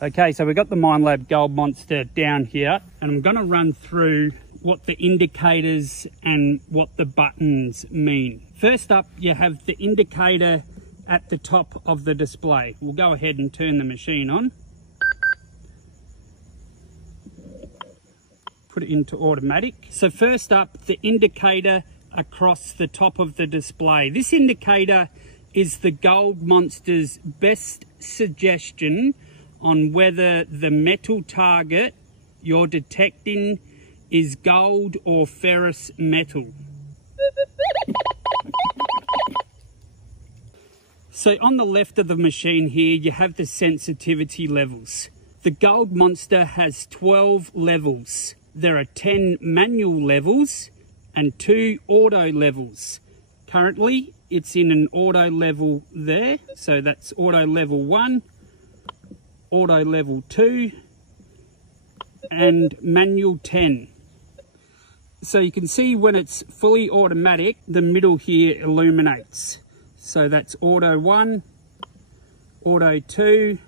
Okay, so we've got the Minelab Gold Monster down here, and I'm going to run through what the indicators and what the buttons mean. First up, you have the indicator at the top of the display. We'll go ahead and turn the machine on. Put it into automatic. So first up, the indicator across the top of the display. This indicator is the Gold Monster's best suggestion on whether the metal target you're detecting is gold or ferrous metal. So on the left of the machine here, you have the sensitivity levels. The Gold Monster has 12 levels. There are 10 manual levels and 2 auto levels. Currently, it's in an auto level there. So that's auto level 1, auto level 2, and manual 10. So you can see when it's fully automatic, the middle here illuminates. So that's auto 1, auto 2,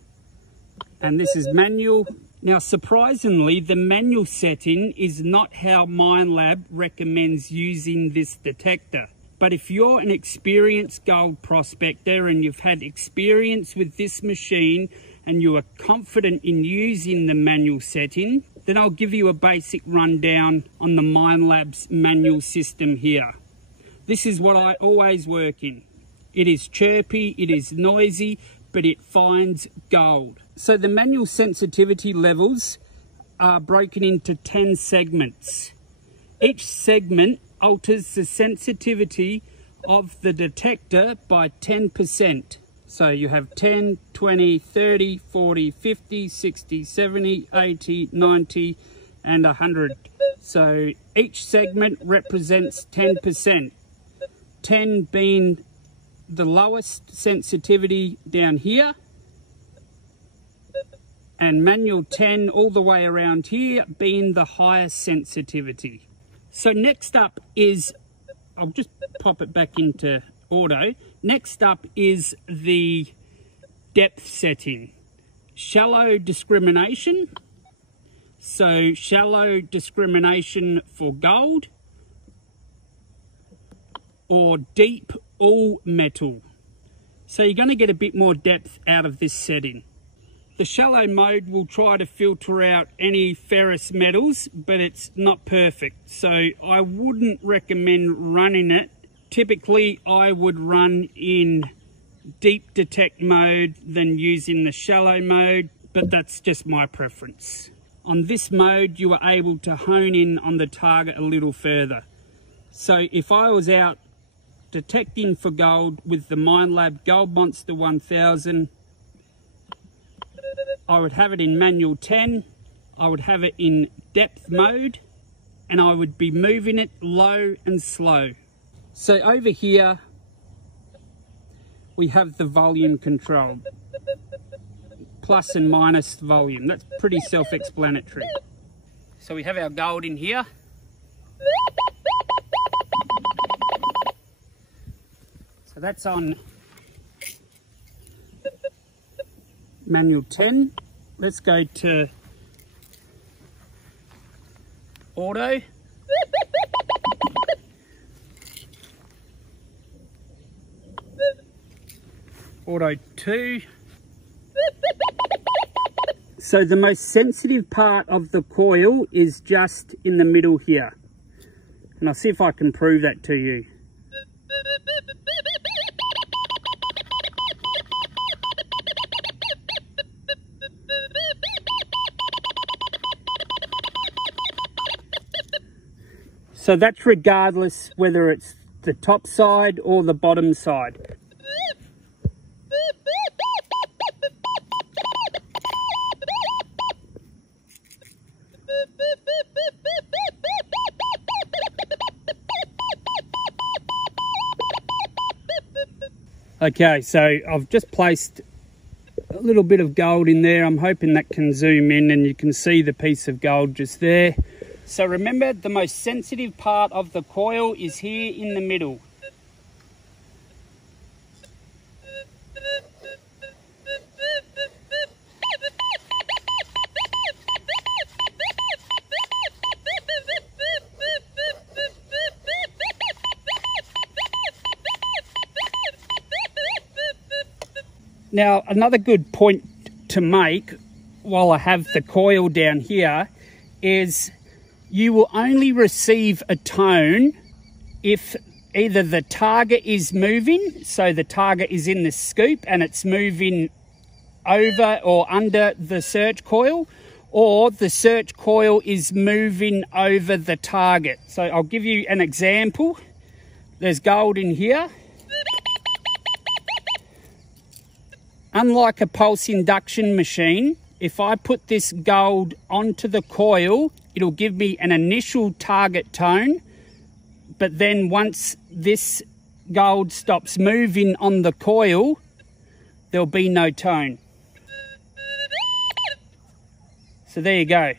and this is manual. Now surprisingly, the manual setting is not how Minelab recommends using this detector. But if you're an experienced gold prospector and you've had experience with this machine and you are confident in using the manual setting, then I'll give you a basic rundown on the Minelab's manual system here. This is what I always work in. It is chirpy, it is noisy, but it finds gold. So the manual sensitivity levels are broken into 10 segments. Each segment alters the sensitivity of the detector by 10%. So you have 10, 20, 30, 40, 50, 60, 70, 80, 90, and 100. So each segment represents 10%. 10 being the lowest sensitivity down here, and manual 10 all the way around here being the highest sensitivity. So next up is, I'll just pop it back into auto. Next up is the depth setting. Shallow discrimination. So shallow discrimination for gold, or deep all metal. So you're going to get a bit more depth out of this setting. The shallow mode will try to filter out any ferrous metals, but it's not perfect. So I wouldn't recommend running it. Typically, I would run in deep detect mode than using the shallow mode, but that's just my preference. On this mode, you are able to hone in on the target a little further. So if I was out detecting for gold with the Minelab Gold Monster 1000, I would have it in manual 10, I would have it in depth mode, and I would be moving it low and slow. So over here, we have the volume control, plus and minus volume. That's pretty self-explanatory. So we have our gold in here. So that's on manual 10. Let's go to auto. Auto 2. So the most sensitive part of the coil is just in the middle here. And I'll see if I can prove that to you. So that's regardless whether it's the top side or the bottom side. Okay, so I've just placed a little bit of gold in there. I'm hoping that can zoom in and you can see the piece of gold just there. So remember, the most sensitive part of the coil is here in the middle. Now, another good point to make while I have the coil down here is you will only receive a tone if either the target is moving, so the target is in the scoop and it's moving over or under the search coil, or the search coil is moving over the target. So I'll give you an example. There's gold in here. Unlike a pulse induction machine, if I put this gold onto the coil, it'll give me an initial target tone, but then once this gold stops moving on the coil, there'll be no tone. So there you go.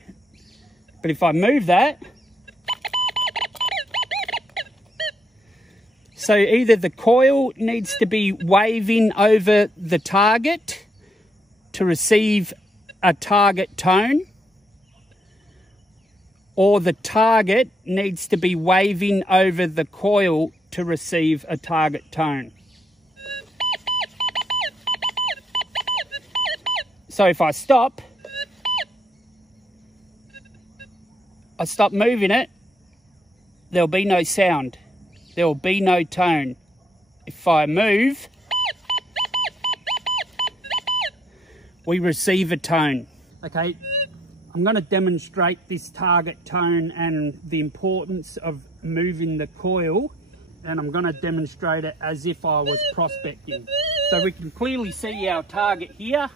But if I move that, so either the coil needs to be waving over the target to receive a target tone, or the target needs to be waving over the coil to receive a target tone. So if I stop moving it, there'll be no sound. There will be no tone. If I move, we receive a tone. Okay, I'm going to demonstrate this target tone and the importance of moving the coil, and I'm going to demonstrate it as if I was prospecting. So we can clearly see our target here.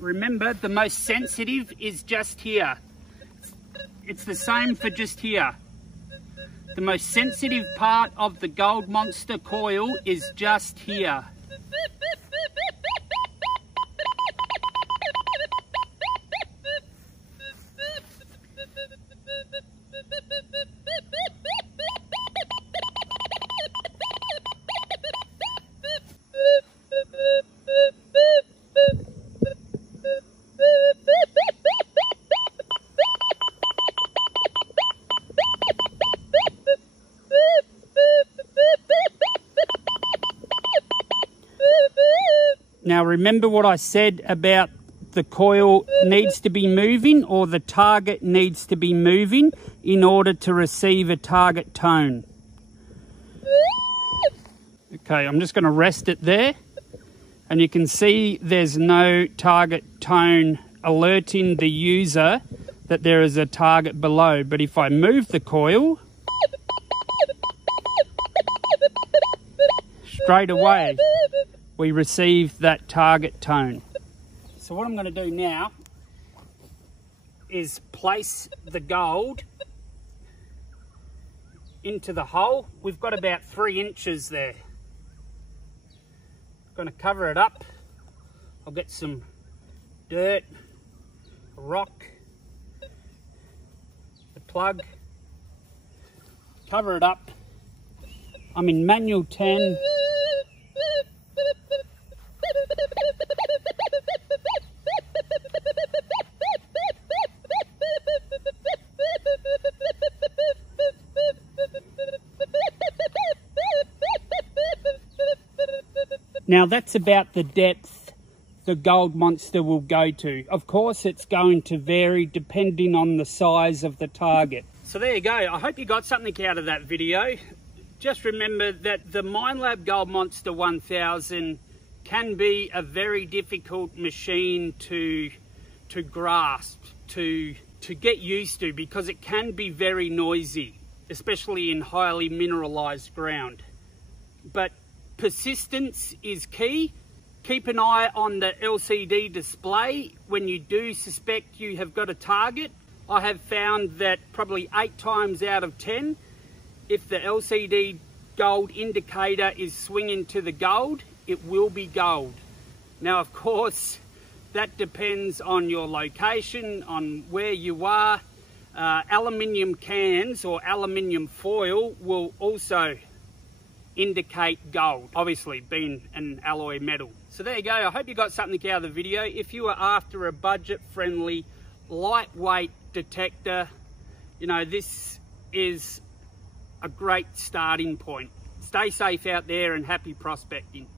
Remember, the most sensitive is just here. It's the same for just here. The most sensitive part of the Gold Monster coil is just here. Now remember what I said about the coil needs to be moving, or the target needs to be moving in order to receive a target tone. Okay, I'm just going to rest it there, and you can see there's no target tone alerting the user that there is a target below. But if I move the coil, straight away we receive that target tone. So what I'm going to do now is place the gold into the hole. We've got about 3 inches there. I'm going to cover it up. I'll get some dirt, a rock, the plug, cover it up. I'm in manual 10. Now that's about the depth the Gold Monster will go to. Of course, it's going to vary depending on the size of the target. So there you go. I hope you got something out of that video. Just remember that the Minelab Gold Monster 1000 can be a very difficult machine to grasp, to get used to, because it can be very noisy, especially in highly mineralized ground. But persistence is key. Keep an eye on the LCD display when you do suspect you have got a target. I have found that probably 8 times out of 10, if the LCD gold indicator is swinging to the gold, it will be gold. Now, of course, that depends on your location, on where you are. Aluminium cans or aluminium foil will also indicate gold, obviously being an alloy metal. So there you go. I hope you got something out of the video. If you are after a budget-friendly, lightweight detector, you know, this is a great starting point. Stay safe out there and happy prospecting.